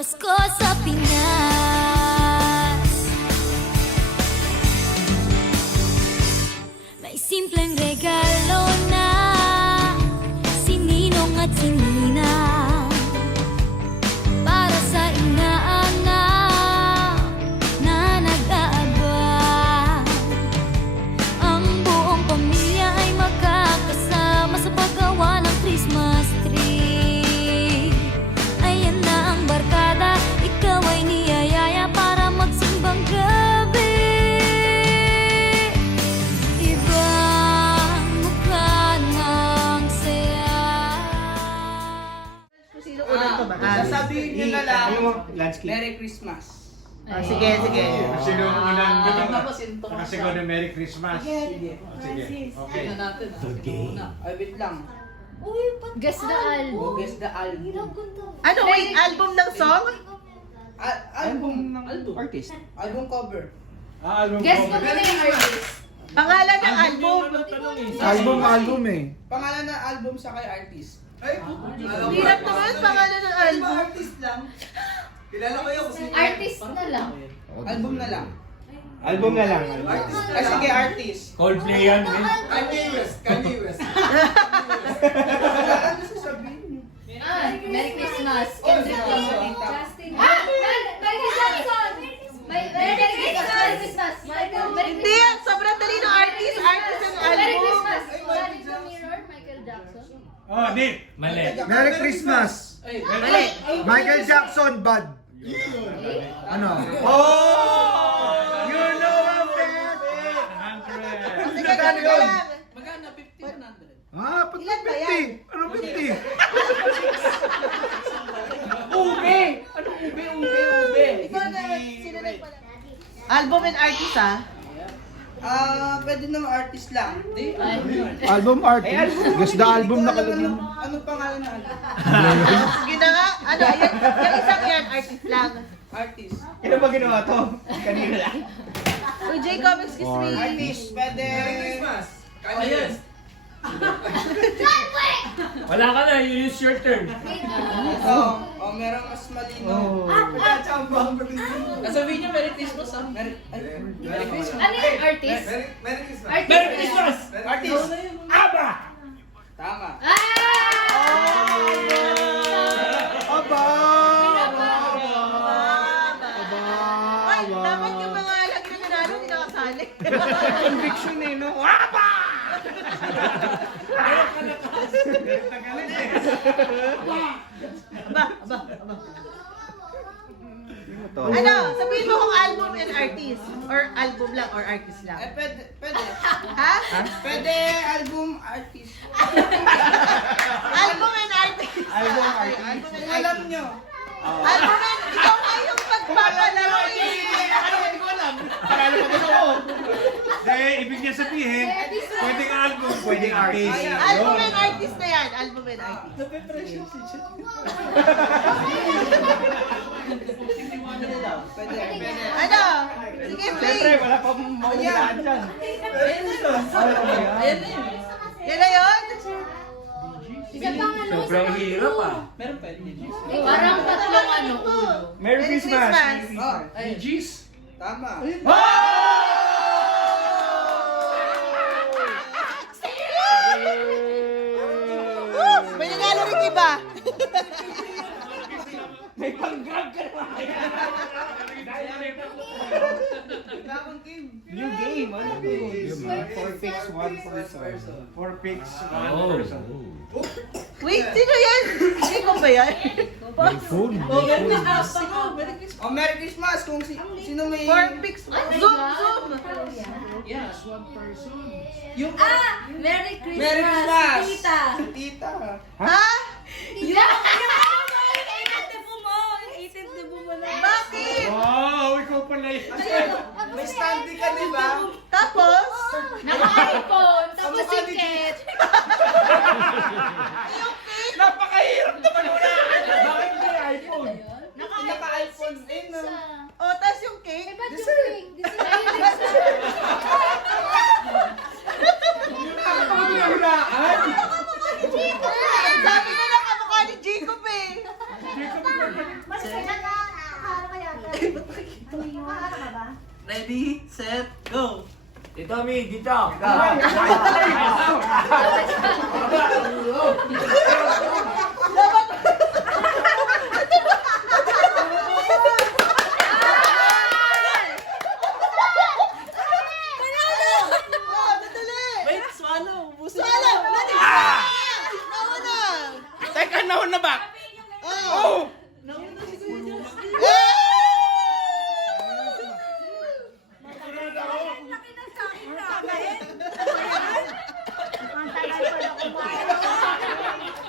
Pasko sa Pinas. May simpleng regalo na si Ninong at si Ninang para sa inaanak na nag-aabang. Ang buong pamilya ay magkakasama sa paggawa ng Christmas tree. Ayan na ang barkada, ikaw ay niyayaya para magsimbang gabi. Ibang mukha ng saya. Sino unang tumakas? Sasabihin nyo na lang, Landscape. Merry Christmas. Sige, sige. Sino unang Nakasigaw ng Merry Christmas? Sige. Sige. Okay. Tignan natin. Ay, wait lang. Guess the album. Guess the album. Ano, wait, album ng song? Album. Artist. Album cover. Album Guess cover. mo na yung artist. Pangalan ng album. Album eh. Pangalan ng album sa kay artist. Ay, Hirap naman pangalan ng album. artist lang. Kilala ko yun kasi Artist na lang. album na lang. Album na lang. Ay, sige, artist. Coldplay yan, men. Kanye West. Ano sasabihin niyo? Merry Christmas. Kendrick Lamar. Justin. Michael Jackson. Merry Christmas. Hindi yan, sobrang dali ng artist. Artist ng Merry album. Christmas. Daddy the Mirror, Michael Jackson. Oh, di. Mali. Merry Christmas! Mali. Michael Jackson, Bad. Ano? Oh! You know I'm bad! 100. Sige, ganun ka lang. Magana 50, 100. Ah, pati Ilan ba 50. Ano 50? Ube! Anong ube? Ikaw na, sino nagpala? Album and artist, ah. Pwede naman artist lang. Di? Album artist. Guess the album nakalagay. Anong pangalan ng album? Sige na nga. Ano, yan, yung isang yan, artist lang. Artist. Kailan ba ginawa to? Kanina lang. So, Jacob, excuse me. Artist, pwede. Merry Christmas. Ayun. Wala ka na, you use your turn. Merong mas malino. Sabihin niyo Merry Christmas, ah. Merry Christmas. Ano yung artist? Merry Christmas. Merry Christmas! Artist. Aba! Tama. Aba! Ay, dapat yung mga lagi na nanalo, hindi nakasali. Conviction eh, no? Aba! Aba. Ano, sabihin mo kung album and artist. Or album lang, or artist lang. Pwede. Ha? Pwede album artist. Album and artist. Album artist. Kung alam nyo. Album and, ikaw nga yung pagpapalaro eh. Hindi ko alam. Akala ko totoo. Dahil ibig niya sabihin, pwedeng album, pwedeng artist. Album and artist na yan. Album and artist. Pwede. Ano? Sige, play. Siyempre, wala pa maulaan dyan. Ayan na yun. Yan na yun? Isa pang ano? Sobrang hirap ah. Meron pa rin. Parang tatlong ano. Merry Christmas! Ay, G's! tama. May nanalo rin iba. May pang-grab ka naman! Tamang game. New game, ano game? 4 picks, 1 person. 4 picks, 1 person. Wait, sino yan? Ikaw ba yan? Phone. Merry Christmas kung sino may... 4 picks. Zoom. Yes, one person. Merry Christmas. Merry Christmas! Tita. Tita. Ha? Bakit? Wow, ikaw pala yun. May standy ka, di ba? Tapos? Naka-iPhone. Tapos yung cat. Napakahirap naman unahan. Bakit hindi iPhone? Naka-iPhone. Eh, no. O, tapos yung cake? Ba't yung ring? Sabi na lang kamukha ni Jacob eh. Jacob, Ready, set, go! Dito, Mi, dito. Wait, swallow! Busin Swallow! Nauna! Teka, nauna ba? Oh!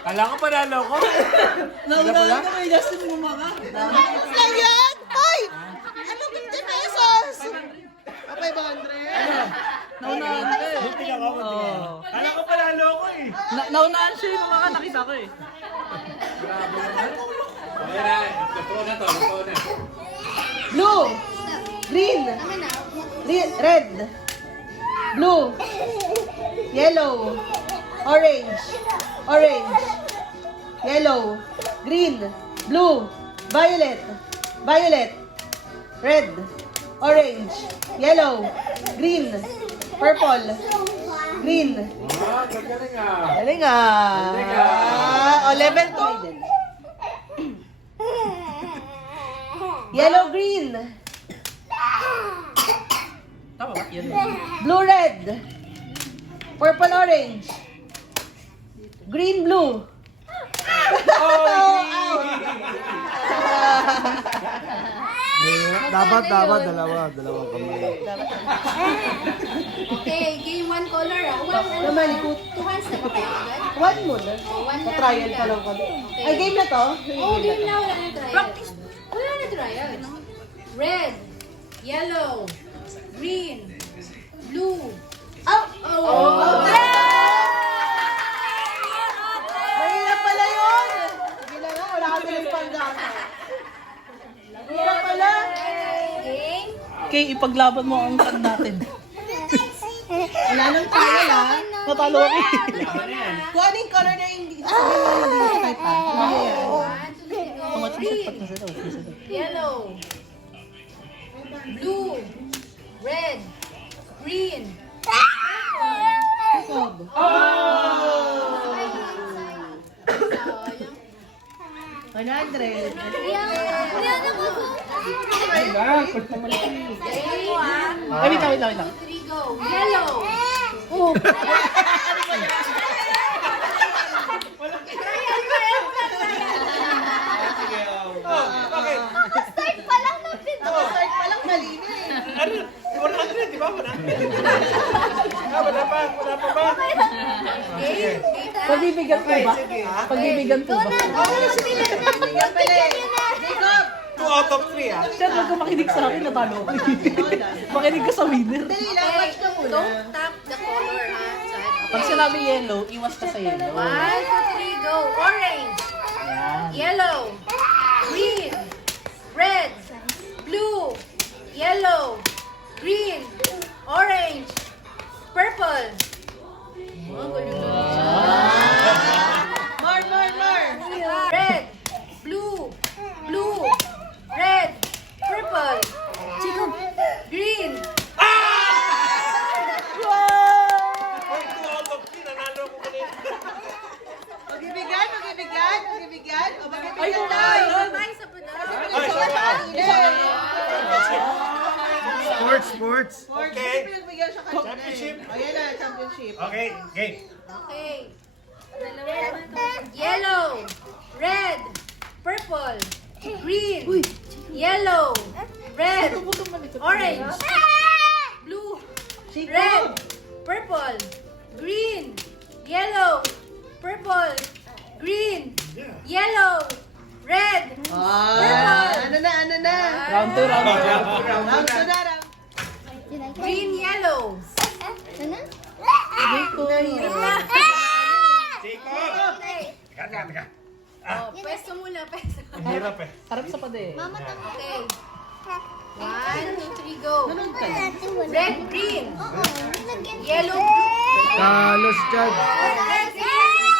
Kala ko panalo ko. Naunahan ka may Justin Bumaka. Lang yan? Ay! Ano 50 pesos? O 500? Naunahan ka eh. Buti ka ako. Kala ko panalo ko eh. Naunahan siya yung mga nakita ko eh. Okay na, totoo na to, totoo na. Blue! Green! Red! Blue! Yellow! Orange! Orange! Yellow! Green! Blue! Violet! Violet! Red! Orange! Yellow! Green! Purple! Green! Ah, gagaling ah. Galing ah! Galing ah. O, level 2. Yellow, green. Tama ba? Yan. Blue, red. Purple, orange. Green, blue. Dapat dalawa kami. Okay, game one color ah. Naman, ikot. Two hands na ba kayo agad? One muna. One Sa trial pa lang kami. Ay, game na to? Oh, game na. Wala na trial. Practice. Wala na trial. Red, yellow, green, blue. Oh! Oh! Mahirap pala yun! Sige na nga, wala kami ng panggana. Mahirap pala. Game. Okay, ipaglaban mo ang kan natin. Wala nang trial ah. Natalo ako eh. Kung ano yung color na hindi sabihin mo hindi mo kahit pa. Ano yan? One, two, three, go. Green, yellow, blue, red, green. Ikod. Sayang. 100. Ay, wait lang. Three, go. Yellow. Oh. Start pa lang ng video. Start pa lang mali na eh. Ano? 100, di ba? 100. Ah, wala pa ba? Game. Pagbibigyan ko ba? Pagbibigyan ko ba? Bigyan pala eh. Jacob! 2 out of 3 ah. Sir, huwag ka makinig sa akin, natalo ko. Makinig ka sa winner. Dali lang, watch ka muna. Don't tap the color, ha? Pag sinabi yellow, iwas ka sa yellow. One, two, three, go. Orange, Yan. yellow, green, red, blue, yellow, green, orange, purple. More. Red, blue, red, purple, green. Wait, 2 out of 3, nanalo ko kanina. Magbibigyan? O, Ay, magbibigyan wala tayo. yun. Ay, sa pala. Ay, Sports. Okay. Pinagbigyan siya kanina eh. Championship. O, yan na, championship. Okay, game. Okay. Yellow, red, purple, green, yellow, red, orange, blue, red, purple, green, yellow, purple, green, yellow, red, Ano na? Round 2. Round 2 na. green, yellow. Jacob! Okay. Teka. Oh, pwesto muna, pwesto. Ang hirap eh. Harap sa pade. Okay. One, two, three, go. Red, green, yellow, blue. Talos dyan. Red, green.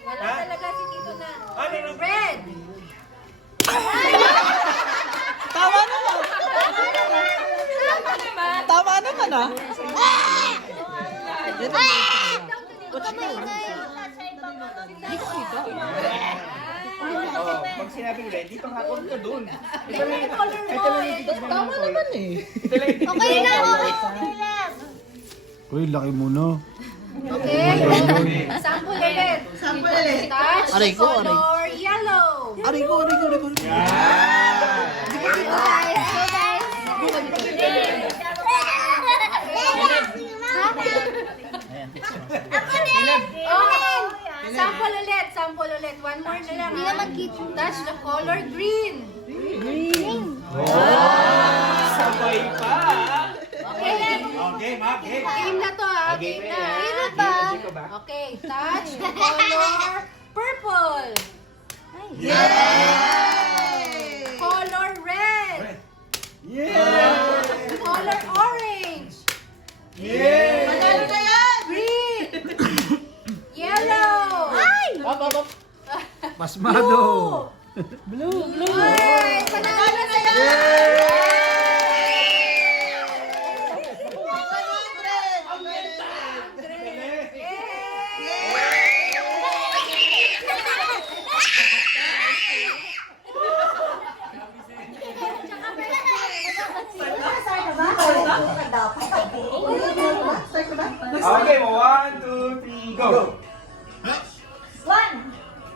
Wala talaga si Tito na. Ano? Red. Tawa naman. ah. Oh, pag sinabing ready, pangakon ka dun. Tama naman eh. Okay lang, okay lang. Uy, laki mo no. Okay. Sample ulit. Sample ulit. Touch Aray ko, aray. color yellow. Aray ko. Okay. Sample ulit. One more na lang. Touch the color green. Sabay pa. Okay. Okay, Ma'am. Game. Game na to ha. Game na. Okay. Touch the color purple. Color red. Color orange. Manalo na yan! Green. Yellow. Pasmado. Ay, panalo na yan. Okay, 1, 2, 3, go!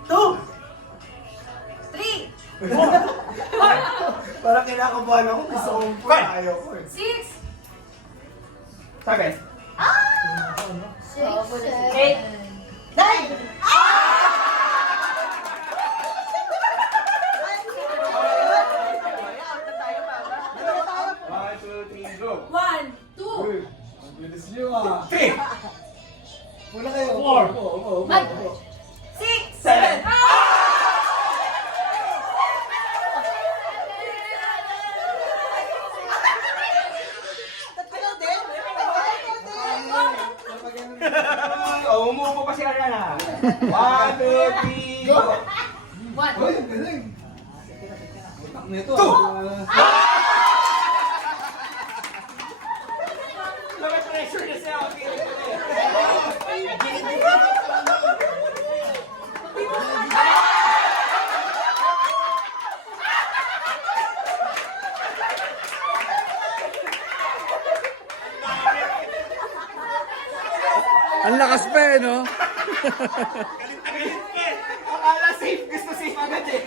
2! 3, Parang kinakabahan ako, gusto kong ayaw ko eh. 6, 7. 1, 2, 3, go! 1, 2, Bilis niyo ah! 3! Muna kayo. 4! 6, 7! Oh, umuupo pa si Arana. 1, 2, 3, go! 1. Uy, ang galing! 2! May pressure na siya. Ang lakas pa eh, no? Akala safe. Gusto safe agad eh.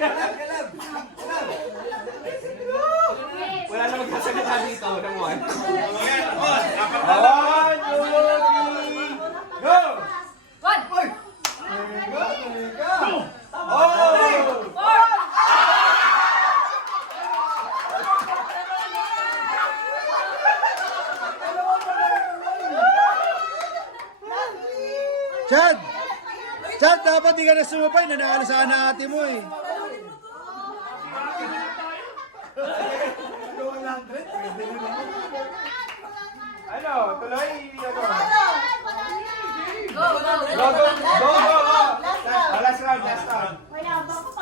Wala na magsasalita dito ng 1. 1, 2, 3, go! 1, Oh! 4. Chad! Chad, dapat di ka na sumapay. Nanalo sana ate mo eh. Ano? Tuloy? Ano? Go, go, Go, go, go, go, go! Last round, last round.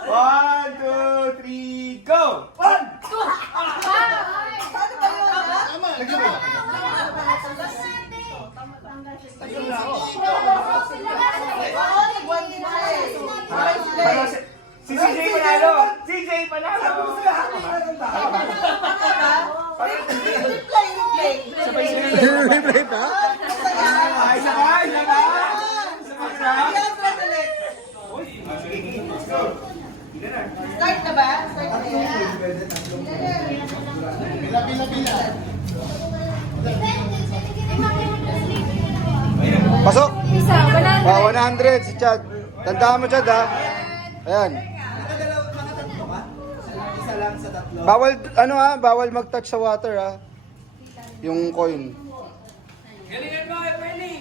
1, 2, 3, go! 1! 2. Si CJ panalo! CJ panalo! Sabay sila. Replay pa? Ay, sabay! Sabay! Let's go! Start na ba? Start na yan. Pasok! Isa, 100. 100 si Chad. Tandaan mo, Chad, ha? Ayan. Bawal, ano ha? Bawal mag-touch sa water, ha? Yung coin. Galingan mo kay Perly!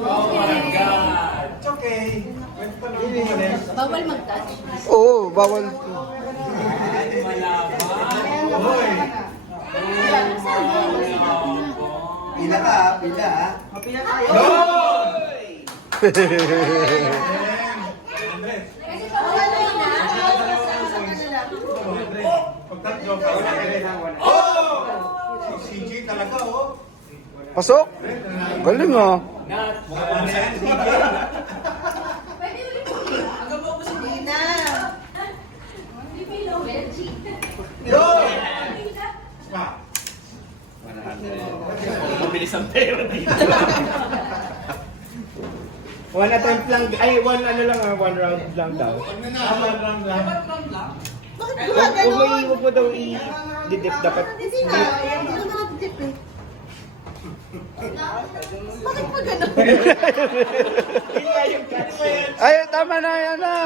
Oh my God! It's okay. Pwede pa naman bumalik. Bawal mag-touch. Oo, bawal. Hoy! Pila ka, pila ha? Mapila tayo. Hoy! Kasi pag Tatlo ka. Si CJ talaga, oh. Pasok. Galing ah. Mukha na yan, CJ. Hindi na. Go! Mabilis ang pera dito. One attempt lang, ay one ano lang ah, one round lang daw. Bakit Kung gumagano? huwag mo daw i-dip dapat. Hindi na. Hindi naman nag-dip eh. Bakit pa gano'n? Ay, tama na yan na.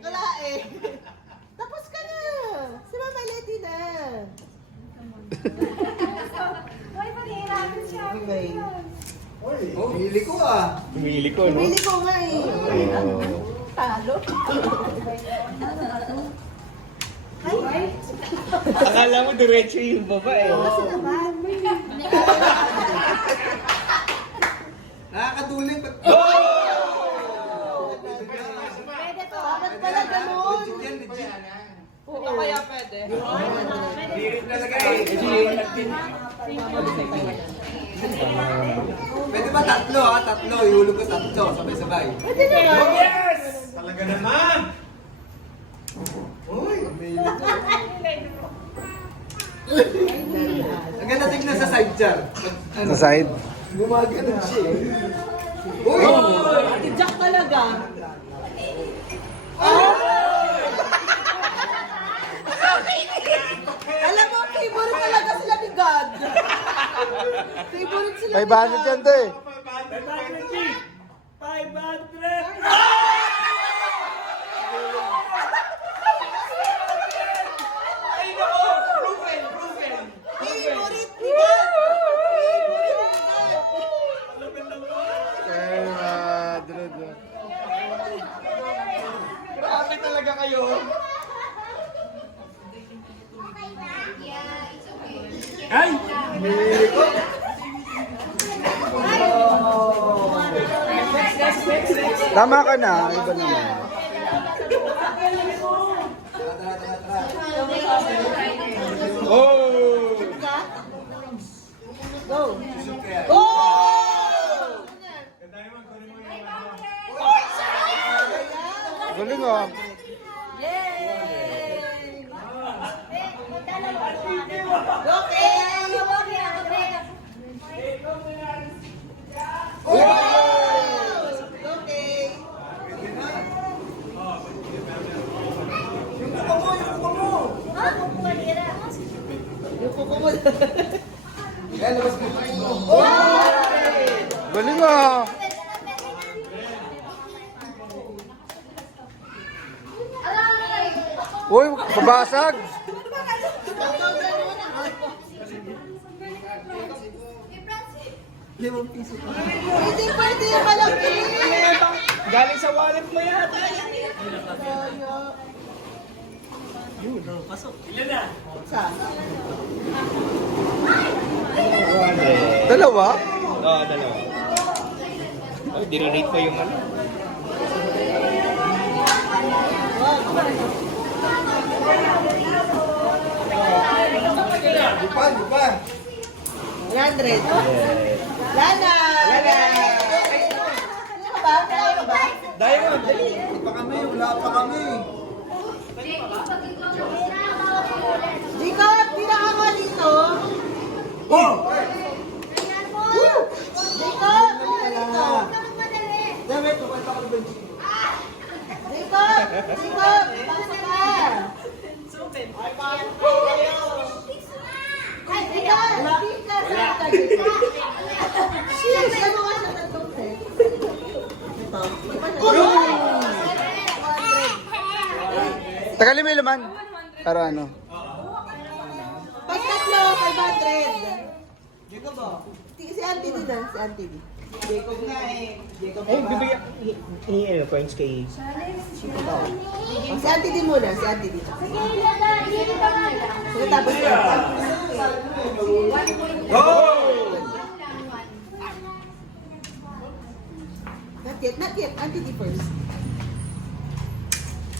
Wala eh. Tapos ka na. Si Mama Leti na. Okay. Pumili ko ah. Pumili ko, no? Pili ko nga eh. Talo. Akala mo diretso yung baba eh. Kasi naman. Nakakaduli. Bakit pala gano'n? Oo. Kaya pwede. Dirit talaga eh. Pwede ba tatlo ha? Tatlo. Ihulog ko tatlo. Sabay-sabay. Pwede naman. Yes! Talaga naman. Ang ganda tignan sa side jar. Sa side. Gumagano siya eh. Uy! Jack talaga. Alam mo, favorite talaga sila ni God. Favorite sila ni God. 500 yan to eh. 500! Ay nako! Proven! Proven! Favorite ni God. Favorite ni God. Grabe talaga kayo! Ay! Tama ka na. Iba naman. Oh! Go. Go! Galing ah. Yay! Okay! Okay! Yung kuko mo. Kaya labas mo. Galing ah. Uy, babasag. Hindi pwede yung malaki. Galing sa wallet mo yata! Saan? Dalawa? Oo, dalawa. Oh, dinonate pa yung ano. Bupan, bupan. 100. Lana! Lana! Ano ba? Ano ba? Diamond, dali! Hindi pa kami. Wala pa kami. Dito, tira ako dito. Oh! Dito, dito. Dapat, pupunta ko ba? Dito, dito. Pasok ka. Ay, dito. Dito, dito. Shit, ano nga sa tatlong set? Ito. Tagalin mo yung laman. Para ano? Pag tatlo, 500. Jacob ba? Si Auntie din ah, si Auntie din. Jacob nga eh. Jacob Eh, bibigyan. Ano, points kay... Si Auntie din muna, si Auntie din. So, tapos Go! Not yet, Auntie din first.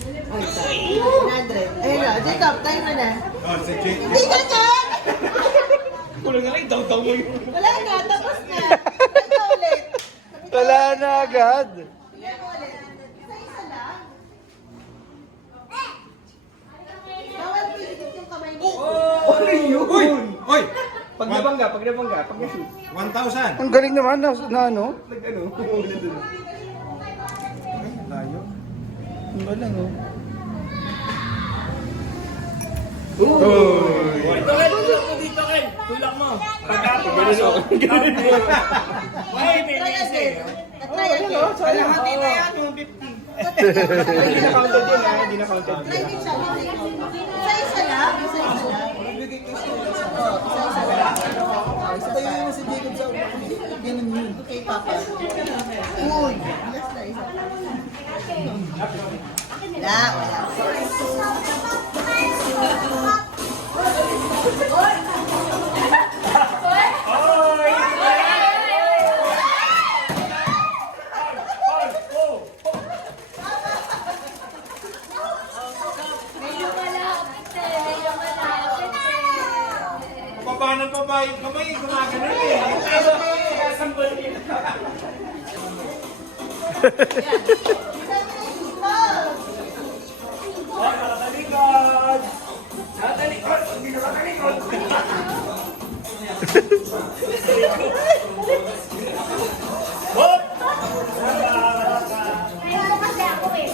100. Ayun na, Jacob, tayo mo na. Oh, si Jay. Hindi ka dyan! Kulang na lang, daw mo yun. Wala na, tapos na. Ito ulit. Wala na agad. Tingnan mo ulit. Isa-isa lang. Bawal pilit yung kamay mo. Ano yun? Oy! Pag nabangga, pag na-shoot. 1,000. Ang galing naman na ano? Nag-ano, umuulan dun. Layo. Ang galing oh. Uy! Ito, Ken. Tulak mo dito, Ken. Tulak mo. Pagkapasok. May Try bilis again. eh. Try again. Kalahati na yan, yung 50. Hindi na counted yun ha, hindi na counted. Try din siya. Isa-isa lang. Isa-isa lang. Oo, isa-isa lang. Isa tayo yung si Jacob sa ganun yun. Okay, Papa. Uy! Last na isa. Wala, wala. Medyo malapit eh. Medyo malapit eh. Pababa ng pababa yung kamay, gumagano eh. Nakatalikod. Nakatalikod. Hindi nakatalikod. Hop! Kaya kasi ako eh.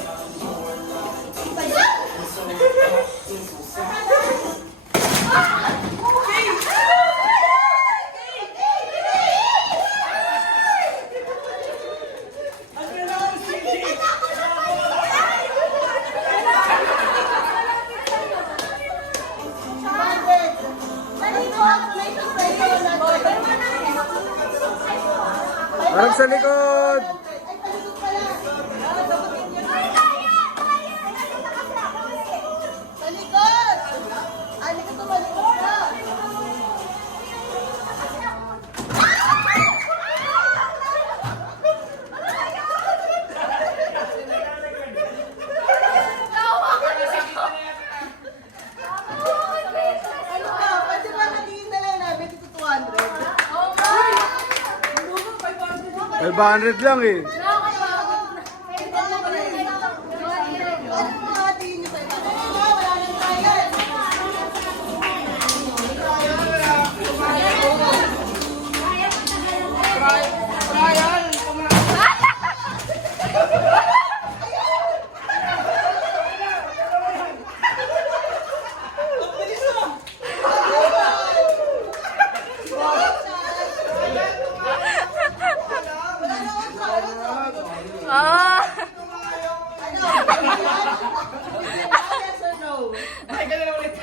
Harap sa likod! Ay, talikod pala. Talikod! Ay, likod ko, malikod ka. Ano ka? Pwede ba katingin na lang namin dito 200? 500 lang eh. Ano mo hatiin niyo sa'yo? Wala nang trial. Ah! Ano? Yes or no? Ay, ka na lang ulit.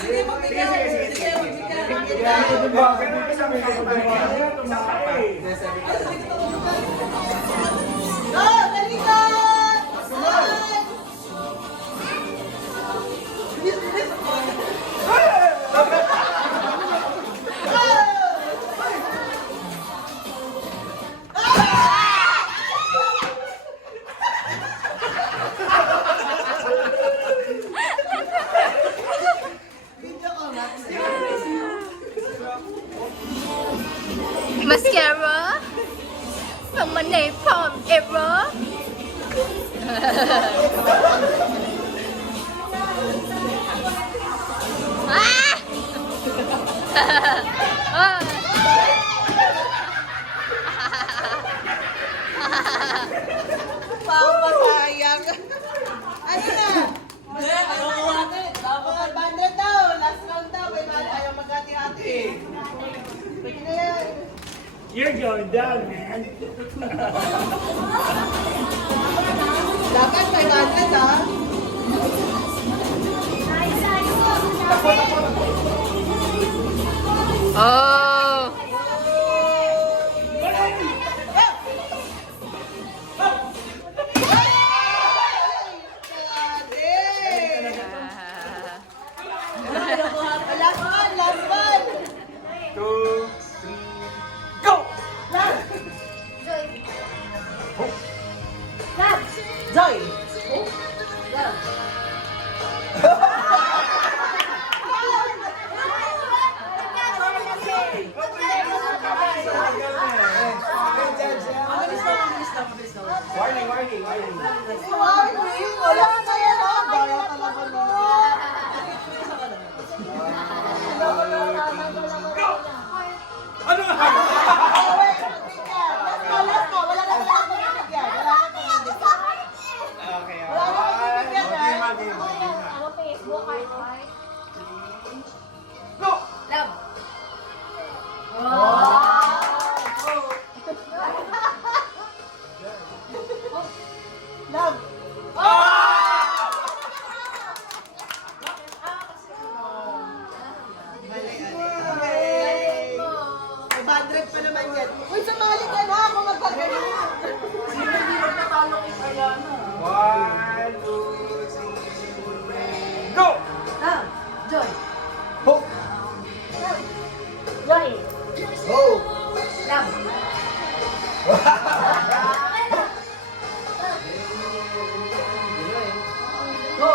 Sige, magbigay. Sige, magbigay. Go! Talikod! One! Video ko, Max. Mascara? Someone named Pom Era? Ah! Ah! Papasayang. Ano na? Dapat 500 daw. Last round daw. Ayaw maghati-hati. Pwede na yan. You're going down, man. Dapat 500 ah. Oh! Last one, last one. 2, 3, go! Last. Joy! Warning, warning, warning. Wala na yan, ha? Daya talaga mo. Ano nga? Wala na pinibigyan. Okay, Love. Love. May 100 pa naman yan. Uy, sumali ka na ako magkagaling. Sino hindi magtatalo kay Ayana? 1, 2, 3, go! Love. Joy. Hope! Joy. Hope! Love. Go!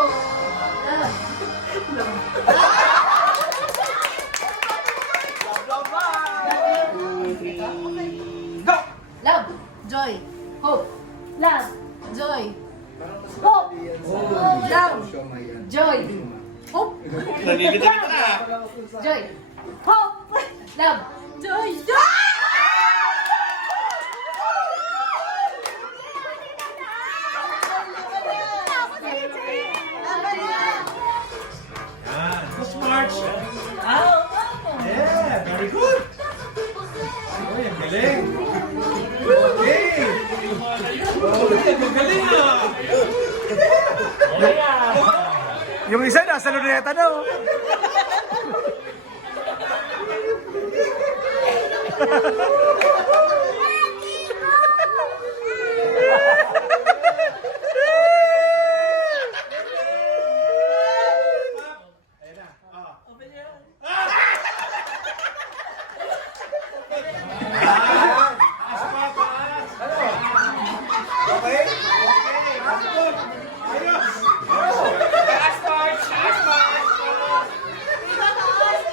Love. Joy. Hope. Love. Joy. Hope. Love. Joy. Hope. Nalilito na. Joy. Hope. Love. Joy. Joy. Yan. Push march. Yeah, very good. Uy, ang galing. Okay. Ang galing ah. Yung isa nasa luneta na oh. Ayan na. Ah. Taas pa, taas. Okay? Okay, that's good. Ayos. Last part! Last part! Last part! Last!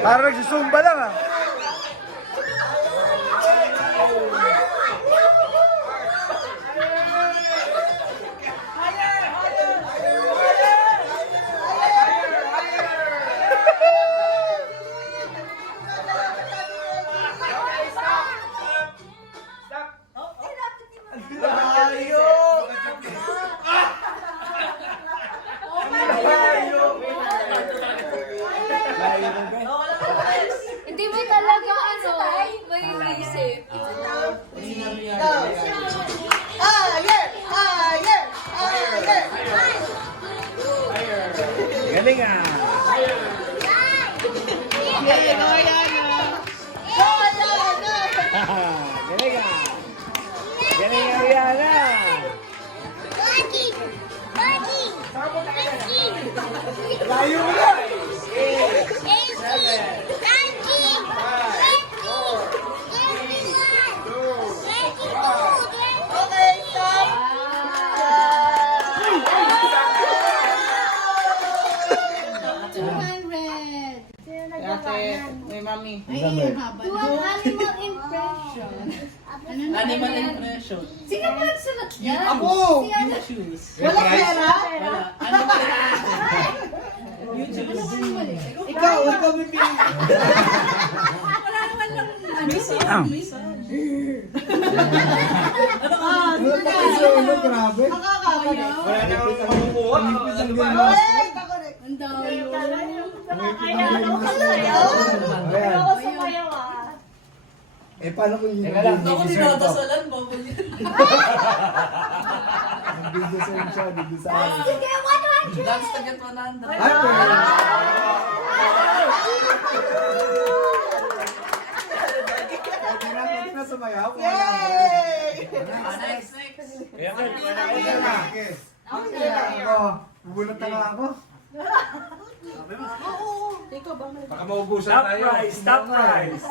Parang nagsusumba lang ah. Hindi mo talaga may isip. Galing ah. Galing ah. Galing ah, Rihanna. Layo mo na! May mami. Do an animal impression. Animal impression. Sino ba nagsulat yan? Ako! Si ano? Wala pera? Ikaw pipili. Grabe. Wala na akong makukuha. Ano ba? Ang dami. Ayan. Eh, paano kung yung Teka lang. Ako dinadasalan, bawal yan. Nagdudusal siya, nagdudusal. Dance to get 100. Ay, pwede. Pwede na sumayaw. Yay! Next. Kaya ka, Bubunot na nga ako. Baka maubusan top tayo. prize, top prize.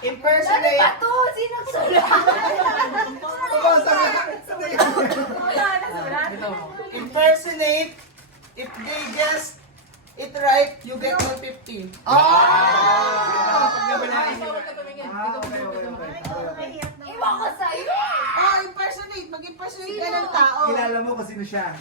Impersonate. Impersonate. If they guess it right, you get 150. Oh, impersonate. Mag-impersonate ka ng tao. Kilala mo kung sino siya.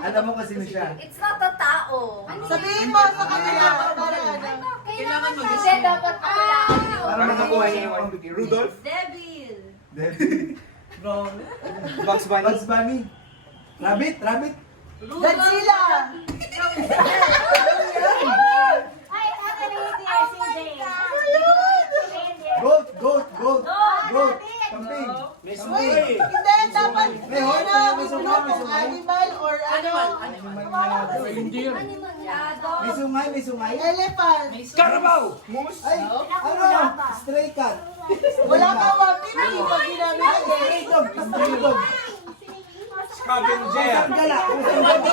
Alam mo kung sino siya. It's not a tao. Sabihin mo sa kanila para ano. Kailangan mag-isip. Hindi, dapat Para makakuha niya yung pambigay. Rudolph? Devil. Bugs Bunny? Bugs Bunny. Rabbit? Rabbit? Godzilla! Goat! Goat! Goat! Goat! Kambing! May Wait, sungay. hindi, dapat May horn, may sungay, may kung sungay. animal or ano. May sungay, may sungay. Elephant. Carabao! Ay, ano? Stray cat. Wala ka 150 pag ginamit eh. Stray dog. Stray dog. Scavenger. Pusang gala. Pusang gala.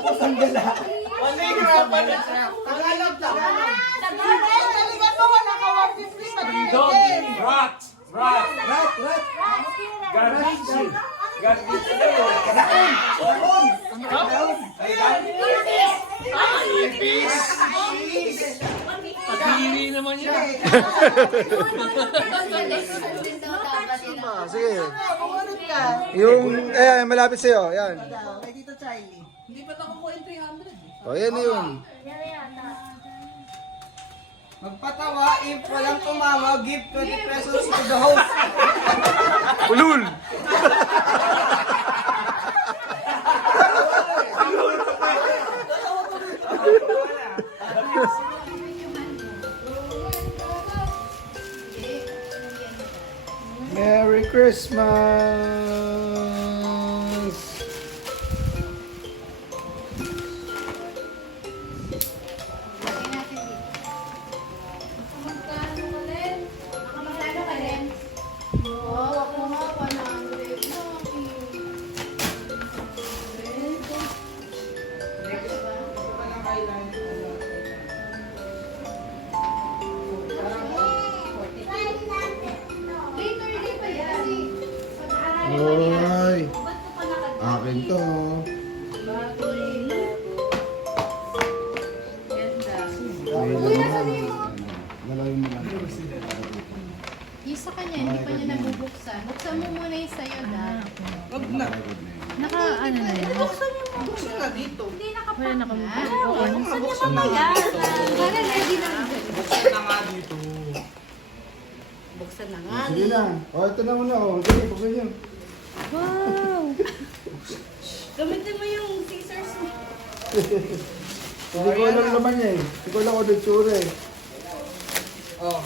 Pusang gala. Tagalog, Tagalog. Sige, galingan mo, wala ka 150 pag Dog! ginamit. Rat! Rat! Rat, rat. Garbage! Garbage! Daon. Daon. Daon. Patili naman yan. Sige. Bumunod ka. Yung, malapit sa'yo. Yan. Kay Tito Charlie. Hindi pa nakukuha yung 300. O, yan yun. Magpatawa, if walang tumama, give 20 pesos to the host. Ulul. Merry Christmas! Hoy! Akin to. May laman. Galawin mo lang. Yung sa kanya, hindi pa niya nabubuksan. Buksan mo muna yung sa'yo, Dad. Wag na. Naka, ano na yan? Buksan na dito. Hindi nakapack na. Buksan niya mamaya. Para ready na rin. Buksan na nga dito. Buksan na nga. Sige na. O, ito na muna. O, sige, buksan niyo. Wow! Gamitin mo yung scissors mo. Hindi ko alam naman niya eh. Hindi ko alam kung nagtsura eh. Oh.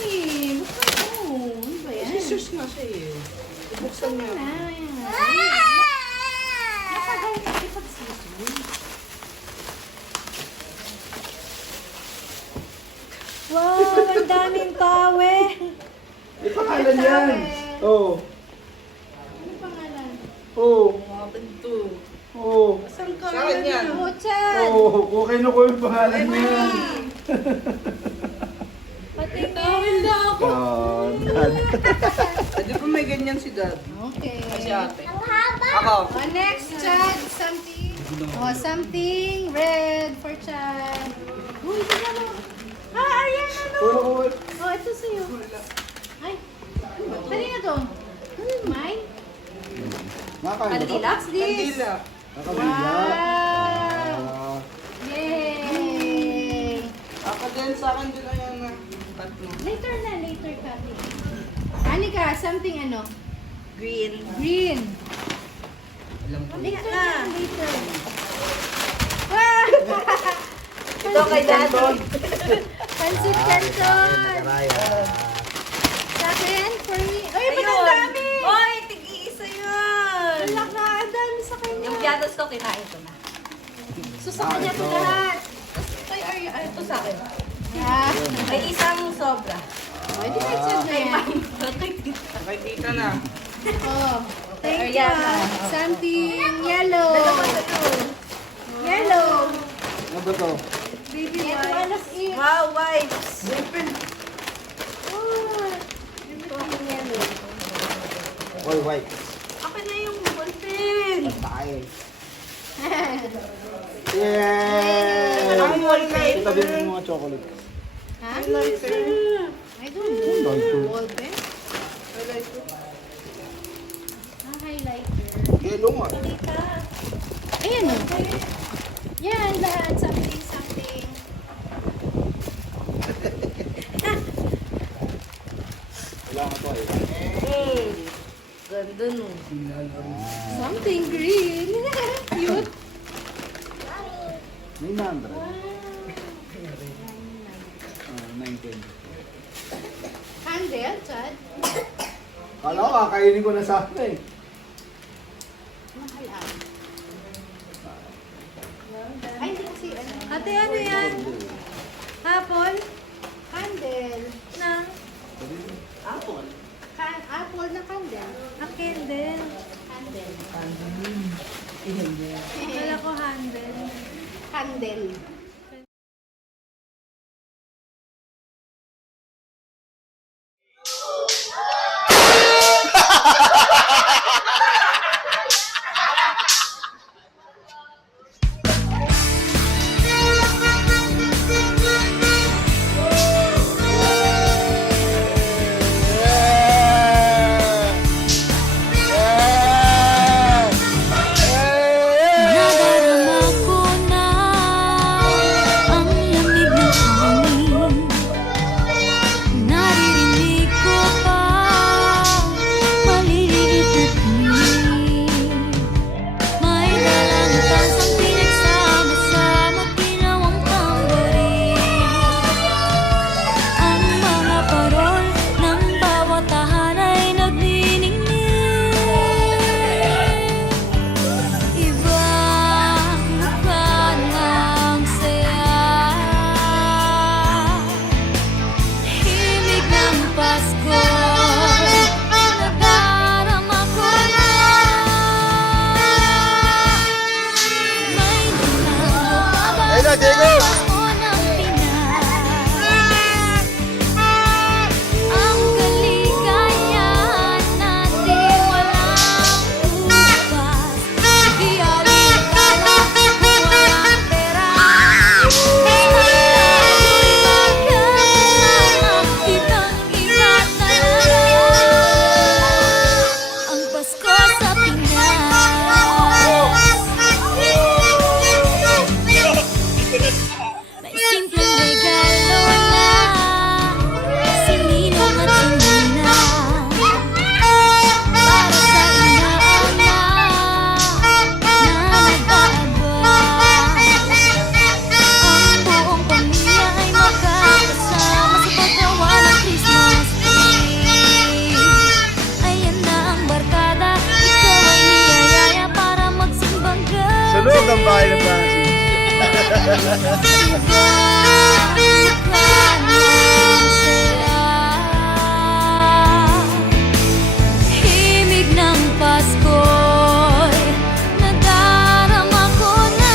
Hey, buksan mo. Ano ba yan? Scissors na siya eh. Buksan niya. Matagal na ipag-scissors. Wow, ang daming kawe. May pangalan yan. Oo. Ano pangalan? Oo. Ito. Oo. Saan ka? Sa akin yan. Muchan! Oo. Okay na ko yung pangalan niya. Patingin na ako. God. Hindi pa may ganyan si Dad. Okay. Si ate. Ako. Next, Chad. Something. Oh, something red for Chad. Uy, tignan mo. Ariana, no. Oo. Oh, ito sa'yo. Ay. Kanina to. Ano yung mine? Nakakain ba ito? Kandila. Nakabila. Wow! Yay! Ako din sa akin din ayan na. Tatlo. Later na, later ka. Anika, something ano? Green. Green. Alam ko. Later na, later. Ah! Ito kay Daddy. Pansit canton. Sa akin, for me. Ay, ba't ang dami? Oy, tig-iisa yun! Wala ka, ang dami sa kanya. Yung piatos ko, kinain ko na. So, sa kanya ito lahat. Ay, ito sa akin. Ah. May isang sobra. Oh, hindi ka sad na yan. Kay tita na. Oh. Thank you. Ayan. Something yellow. Dalawa sa'yo. Yellow. Ano ba to? Baby wipes. Wow, wipes! Oh. Ito ang yellow. All white. Akin na yung ballpen! Tayo. Yeah! Ang wallpen! Itabi mo yung mga chocolate. Ha? I don't know. Lighter. Ballpen? Ah, highlighter. Yelo nga. Ayan o. Yan, lahat. Something. Wala ka to eh. Ganda no. Something green. Cute. 900. 920. Candle, Chad. Kala ko kakainin ko na sana eh. Mahal ah. Ay, hindi kasi ano. Ate, ano yan? Hapon? Candle. Na? Apple na candle. Ang candle. Candle. Wala ko handle. Candle. Nadarama ko na ang lamig ng hangin. Naririnig ko pa maliliit na tinig. May dalang tansang pinagsama-sama ginawang tamborin. Ang mga parol ng bawat tahan ay nagniningning. Ibang mukha ng saya. Himig ng Pasko, nadarama ko na. May dinalo Ayun na, Diego! Pasko ng Pinas. Ang kaligayahan natin walang bukas. Di alintana kung walang pera. Basta tayo'y magkasama, ibang-iba talaga. Ang Pasko sa Pinas. May simpleng regalo na sininong at sininang para sa inaana na nag-aabang. Ang buong pamilya ay magkakasama sa paggawa ng Christmas tree. Ayan na ang barkada, ikaw ay niyayaya para magsimbang gabi. Sa loob ng bahay ng Francis. Himig ng Pasko'y nadarama ko na.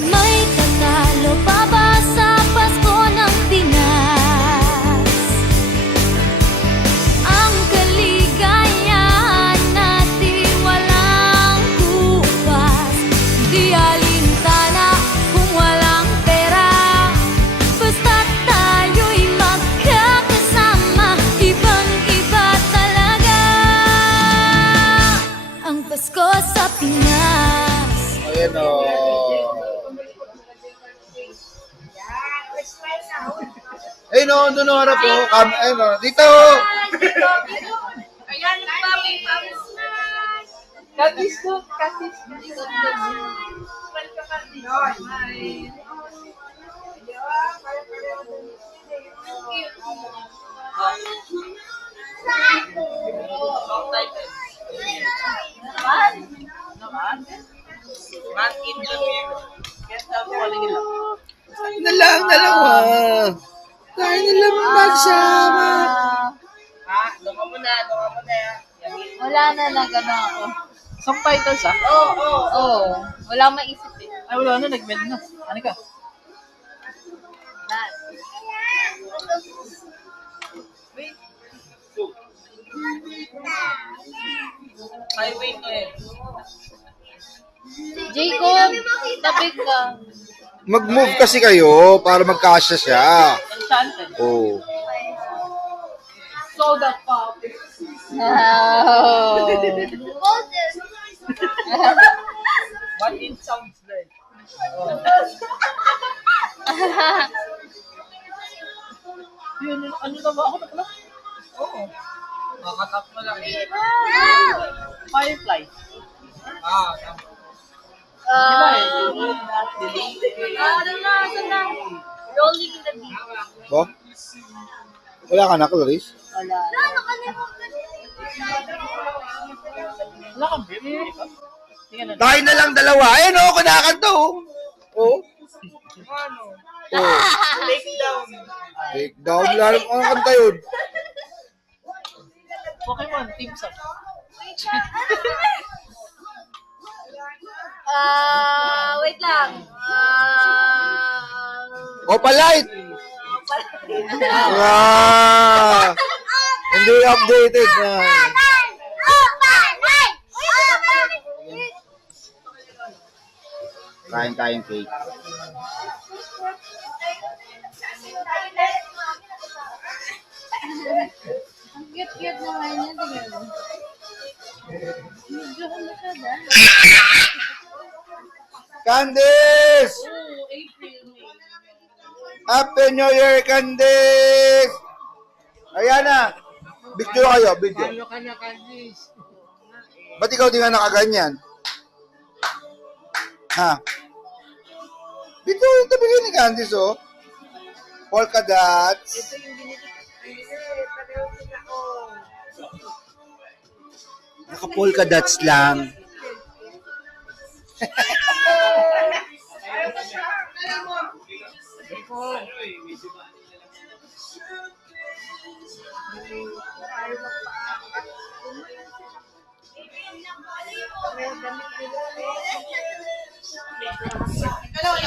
May tatalo pa ba sa Pasko ng Pinas? Ang kaligayahan natin walang bukas. Di alintana kung walang pera. Basta't tayo'y magkakasama, ibang-iba talaga. Ang Pasko sa Pinas. Ayan o. Ayun o, doon o harap o. Ayun o, dito! Ayan, Papi, Papi. Katis ko, katis. Tayo na lang, dalawa. Tayo na lang magsama. Wala na nag-ano ako. Subtitles ah? Oo. Wala maisip eh. Ay, wala na, nag-meld na. Ano ka? Jacob, tapik ka. Mag-move kasi kayo para magkasya siya. Enchanted. Oh. Soda pop. No. What it sounds like. Yun, ano na ba ako na pala? Oo. Makatap mo lang. Firefly. Rolling in the deep. Oh? Wala ka na, Clarice? Wala. Wala kang baby. Tingnan na. Tayo na lang dalawa. Ayun oh, kinakanta oh. Oh. Oh. Take down. Lalo ang kanta yun. Pokemon, team song. Wait lang. Opalite. Hindi updated na. Kain tayong cake. Ang cute-cute naman niya. Tingnan mo. Medyo ano siya dahil. Candice! Oo, April, May. Happy New Year, Candice! Ayan na. Video kayo, video. Ano ka na, Candice? Ba't ikaw di nga nakaganyan? Ha? Video, ito bigyan ni Candice, oh. Polka dots. Naka-polka dots lang.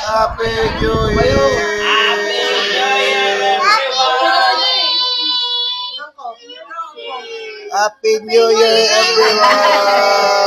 Happy New Year! Happy New Year, everyone!